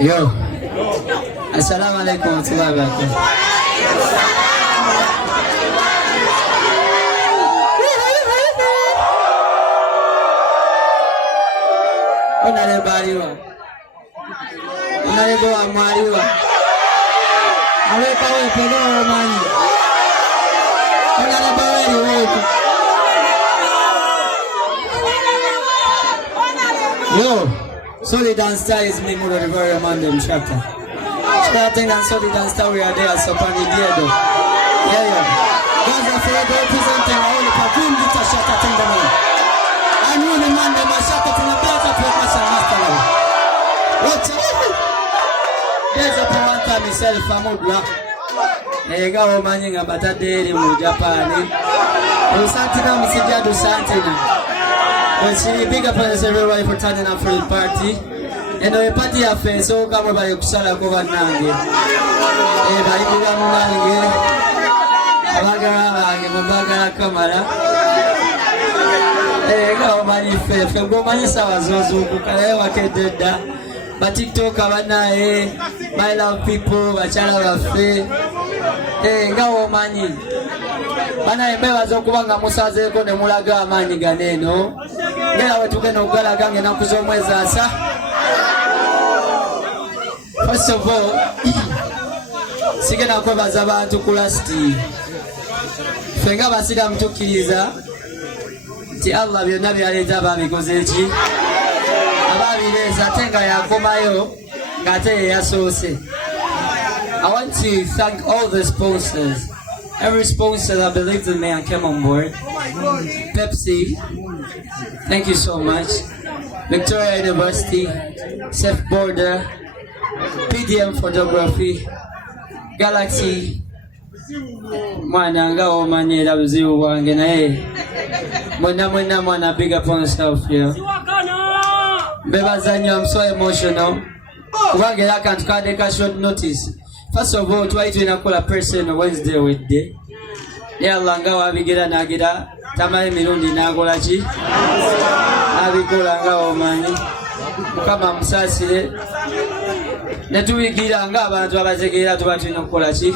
Yo. Assalamu alaikum wa rahmatullahi wa barakatuh. Onale baliwa. Onale bo amwaliwa. Aweka wewe pelo mani. Onale baweli wewe. Yo, Solid Dance Star is me more the very Mandem chapter. Starting and Solid Dance Star we are there so pani diedo. Yeah. Guys are for representing all the Pavim Dita Shaka Tindaman. I knew the Mandem Shaka from the better profession master level. Watch out. There's a Pamanta myself Famudra. Ega Manning about a day in Japan. Santina Musijadu Santina. Well, she big up on everybody for turning up for the party. And the party affair, so come by Kusala Kovanangi. By Mulangi, Bagara Kamara. Go money fair, go money sawas, Kalewa Kedda, Batito Kavana, my love people, Bachala Fair. Go money. Bana embewa zokubanga musaze ko ne mulaga amani ganeno ngera wetugenda okugala gange nakuzo mwezi asa. First of all, sigena kwebaza abantu ku lasti fenga basira mutukiriza nti Allah byonna byaleeta babikoze ki ababireza tenga yakomayo ngate yasoose. I want to thank all the sponsors. Every sponsor that believed in me and came on board. Pepsi, thank you so much. Victoria University, Safe Border, PDM Photography, Galaxy, Mwananga Omanyela Buziu Wange naye. Mwana big up on yourself here. Beba Zanyo, I'm so emotional. Wange I can't call short notice. First of all, try to call a person Wednesday with day. Yeah, Langa Abigira Nagira, Tamay Mirundi Nagolachi, Abigolanga Omani, Kama Musasile, Natui Giranga, Bazagera to Batino Kolachi.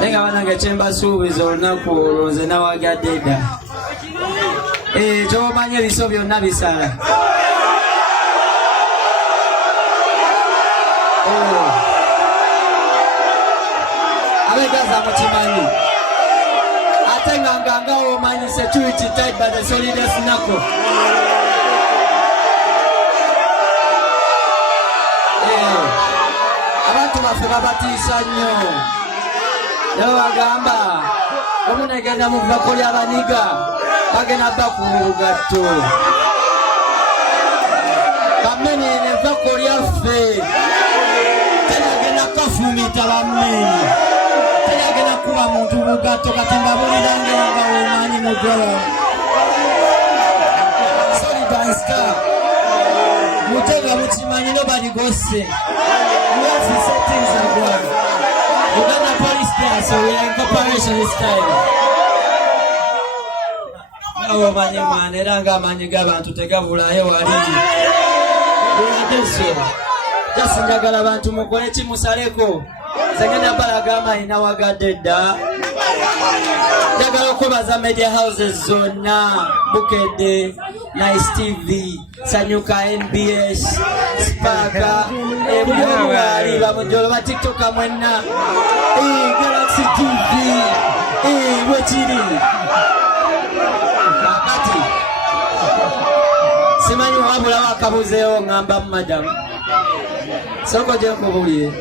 Then I want to get chamber soup with Ornaco, Rosenawa Gadeda. Eh, Joe Mania is of your Nabisa. Oh. Zamuchimani. I think Anganga Omani security tied by the Solidus Nako. Abantu bafebabati sanyo. Yawa gamba. Omuna genda mu bakoli abaniga. Bagena bakulu gatto. Kamene ne bakoli afe. Tena gena kafumita bameni. Gena kuba muntu bugato katimba bulirange nga omanyi mugolo. Solid Dance Star. Mutega muchimanyi nobody goes in. We have to set things are going. Uganda police there, so we are in cooperation this time. Awo manyi mane ranga manyi gabantu tegabulayo waliji. Uyadeso. Just njagala bantu mukole kimusaleko. Sengena Balagama inawagadeda. Jagala kubaza media houses zona Bukede, Nice TV, Sanyuka NBS, Spaka, Mujolo Bamujolo ba TikTok amwena, Galaxy TV, Wechiri. Akati. Simanyi wabula wakabuzeyo ngamba madam. Soko je kubuliye.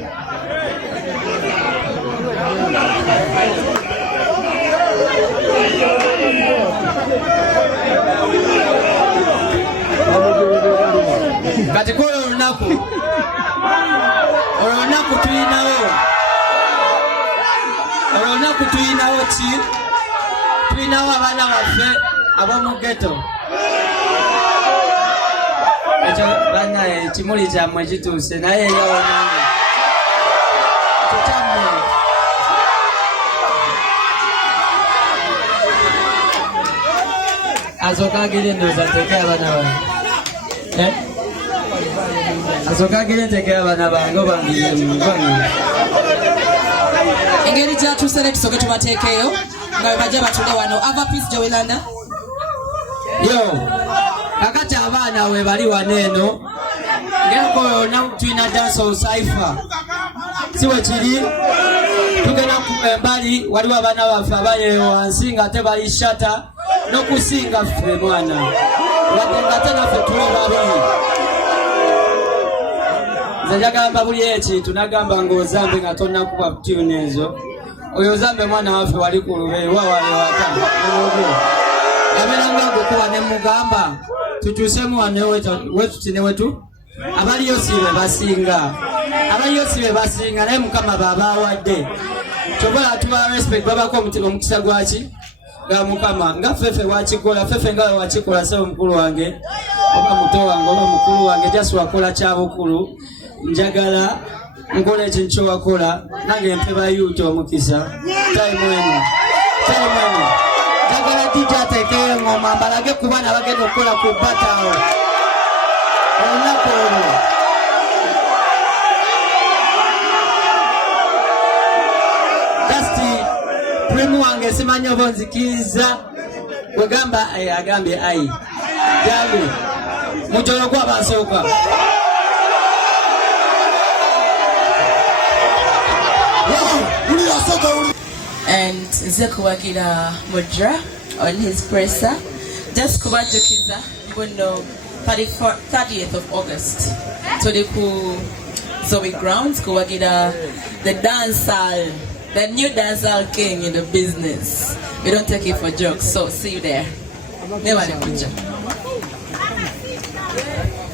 Katika olunaku tulinawo ki tulinawo abaana baffe ab'omu ghetto. Ekyo bannaye ekimuli kyammwe kituuse naye yawonanga ekyo kyammwe. Azokagire ndoza teke abaana bano Asokagire tekera bana bango bangiye mbangi. Engeri gyatuuse tusoke tubateekeyo nga bajja batule wano. Ava Peace Joelanda. Yo, kakati abaana we bali waneeno. Ngeko yonna tulina dancehall cypher. Siwe kiri tugenda ku embali waliwo abaana baffe abali wansi ng'ate bali shata n'okusinga ffe mwana wadde ng'ate naffe tuli babiri. Nze njagala mbabuli ekintu nagamba ng'ozambe nga tonnakuba tune ezo. Oyo ozambe mwana waffe wali ku lube wawale waka yabeeranga okukuba ne mugamba tukyusemu wano wetuti ne wetu abaliyo sibe basinga. Abaliyo sibe basinga naye Mukama baba awadde. Chobola tuba respect babako omukisa gwaki ga Mukama nga fefe wakikola fefe nga wakikola sebo mukulu wange oba muto wange oba mukulu wange just wakola kyabukulu njagala nkola ekintu wakola nange mpeba yuto omukisa time wenu njagala DJ ateekeye ngoma mbalage ku baana bagenda okukola ku batawo olunaku olwo. Premu wange simanyi oba nzikiriza wegamba agambye ayi jangu mutolo kwa basooka. And nze kuwagira Mudra on his presser just kubajukiza buno 30th of August tuli ku Zoe Grounds kuwagira the dancehall, the new dancehall king in the business. We don't take it for jokes, so see you there. Never picture.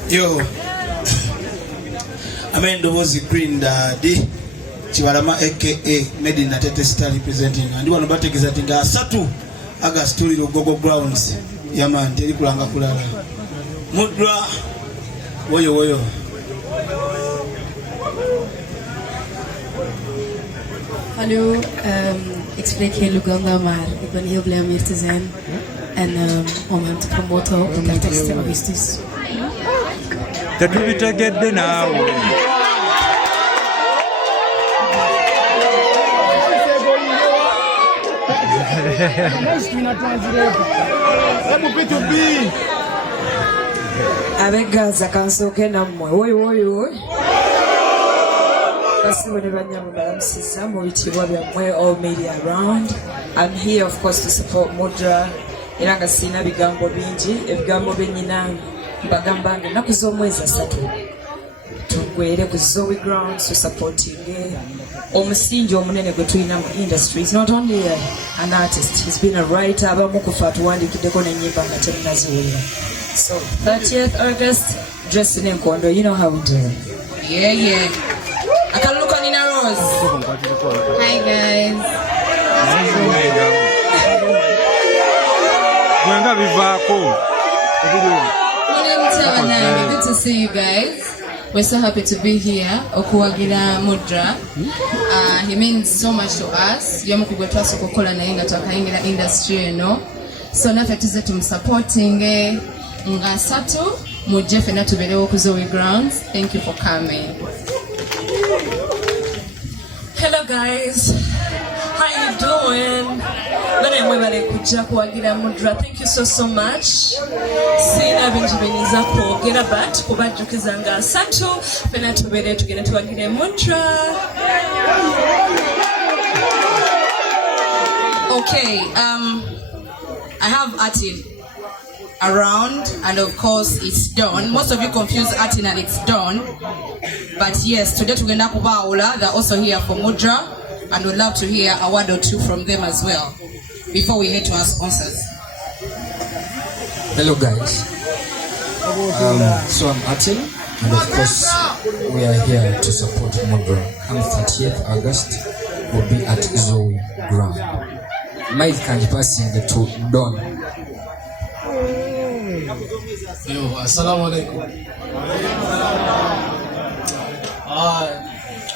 Yo, Amendo was the Green Daddy Chiwarama aka Made in Natete Star representing. And you want to take is that in Satu August to Gogo Grounds. Yaman, Telikulanga Kulala. Mudra Woyo. Hallo, ik spreek heel Luganda, maar ik ben heel blij om hier te zijn en om hem te promoten op de 30 augustus. Dat doe je toch nou? Abegaza kansoke nammwe woyo all media around. I'm here of course to support Mudra. Iranga sina bigambo bingi ebigambo benyina mbagambanga ennaku z'omwezi 3 tugwere ku Zoe Grounds to supporting omusingi omunene gwe tulina mu industry. He's not only an artist, he's been a writer. Abamu kufa tuwandikiddeko n'ennyimba nga temunaziwulira. So 30th August, dressed in enkondo, you know how we do. Yeah. Akaluka Nina Rose. Hi guys. Good to see you guys. We're so happy to be here. Okuwagira Mudra. He means so much to us. Yomukugwe twaso kukola naye nga twakayingira industry eno. So naffe tuze tumsupporting nga Satu mujje ffenna tubeerewo ku Zoe Grounds. Thank you for coming. Hello guys, how you doing? Mudra, thank you so much. Sina benjibeniza kwogera but kubajukiza nga Satu ffenna tubeere tugenda tuwagire Mudra. Okay, I have Atin around, and of course it's Dawn. Most of you confuse Atin and it's Dawn, but yes, today tugenda kubaula. They're also here for Mudra, and we'd love to hear a word or two from them as well before we head to our sponsors. Hello guys, so I'm Atin, and of course we are here to support Mudra. On 30th August will be at Zoe Ground. Mike can passing the to Dawn. Yo, assalamu alaikum. I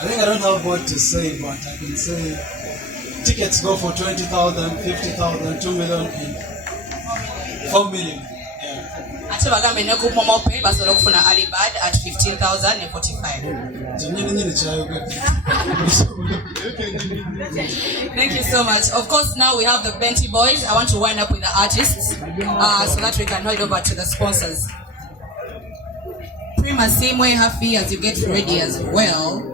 think I don't have what to say, but I can say tickets go for 20,000, 50,000, 2 million, and 4 million. Ate bagambe ne ku Momope basobola okufuna Alibad at 14,045. Thank you so much. Of course, now we have the Benty Boys. I want to wind up with the artists so that we can hand over to the sponsors. Pretty much same way, Happy, as you get ready as well.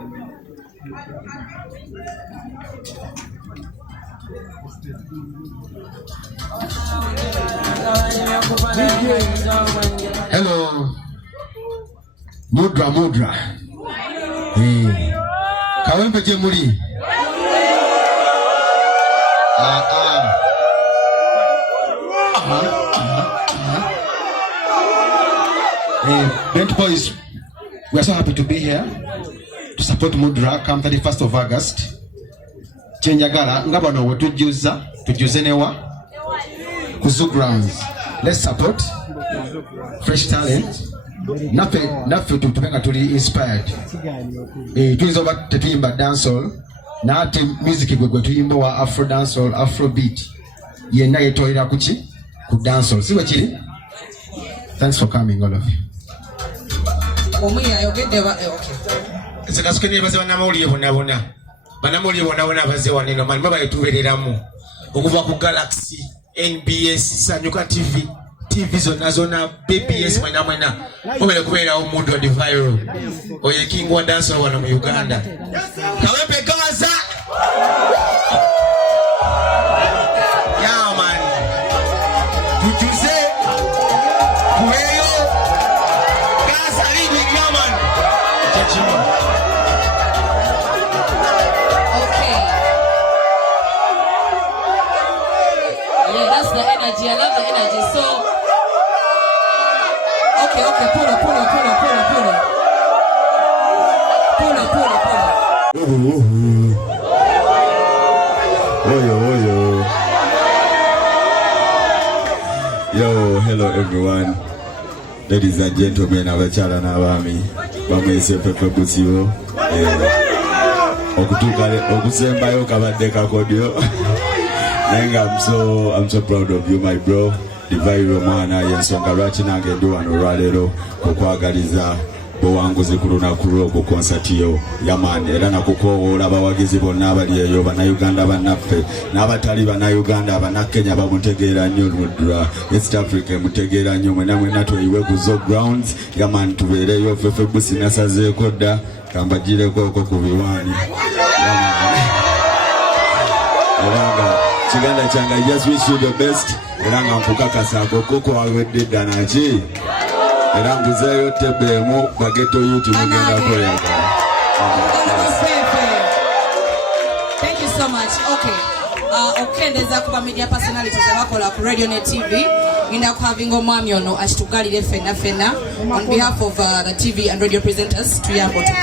Hello. Mudra. Hey. Kawempe Jemuli. Bent Boys, we are so happy to be here to support Mudra come 31st of August. Chenjagala ngabano tujuze newa Kuzu Grounds. Let's support fresh talent. Nafe tupenga tuli inspired. Tulizoba tetuyimba dancehall na ate music gwe tuyimba wa afro dancehall, afro beat. Yenna yetolera kuki ku dancehall. Siwe kiri? Thanks for coming, all of you. Sekasukeni baze banamawulire bonna abaze waneno mani baba yetubereramu okuva ku Galaxy, NBS, Sanyuka TV zona BBS mwena mubere kubeerawo omuntu wa viral oye king wa dancer wano mu Uganda. Kawempe Gaza. Yeah man, tujuze kuweyo Gaza libi yeah man. Yeah, that's the energy. I love the energy. So, okay, pull it. Oyo. Yo, hello everyone. Ladies and gentlemen, abachala n'abaami bamwese Pepe Busibo. Okusembayo kabadde kakodyo. I'm so proud of you, my bro. The viral mwana yensonga lwaki nange ndi wano olwaleero okwagaliza bowanguzi ku lunaku lw'oku konsati yo yaman era nakukoowoola abawagizi bonna abali eyo bannayuganda bannaffe n'abatali bannayuganda abannakenya bamutegeera nnyo Mudra East Africa mutegeera nnyo mwena tweyiwe ku Zo Grounds yaman tubeereyo Fefe Busi nasazeeko dda kambagireko okwo ku biwaani Chiganda changa, I just wish you the best. Eranga mpukakasa akokoko wawedde danachi. Eranguza yote bemo bageto yuti mugenda koyaga. Thank you so much. Okay, ndeza kuba media personalities abakola ku Radio Net TV. Inda kuhavingo mwami ono ashitugalire fena on behalf of the TV and radio presenters tuyambo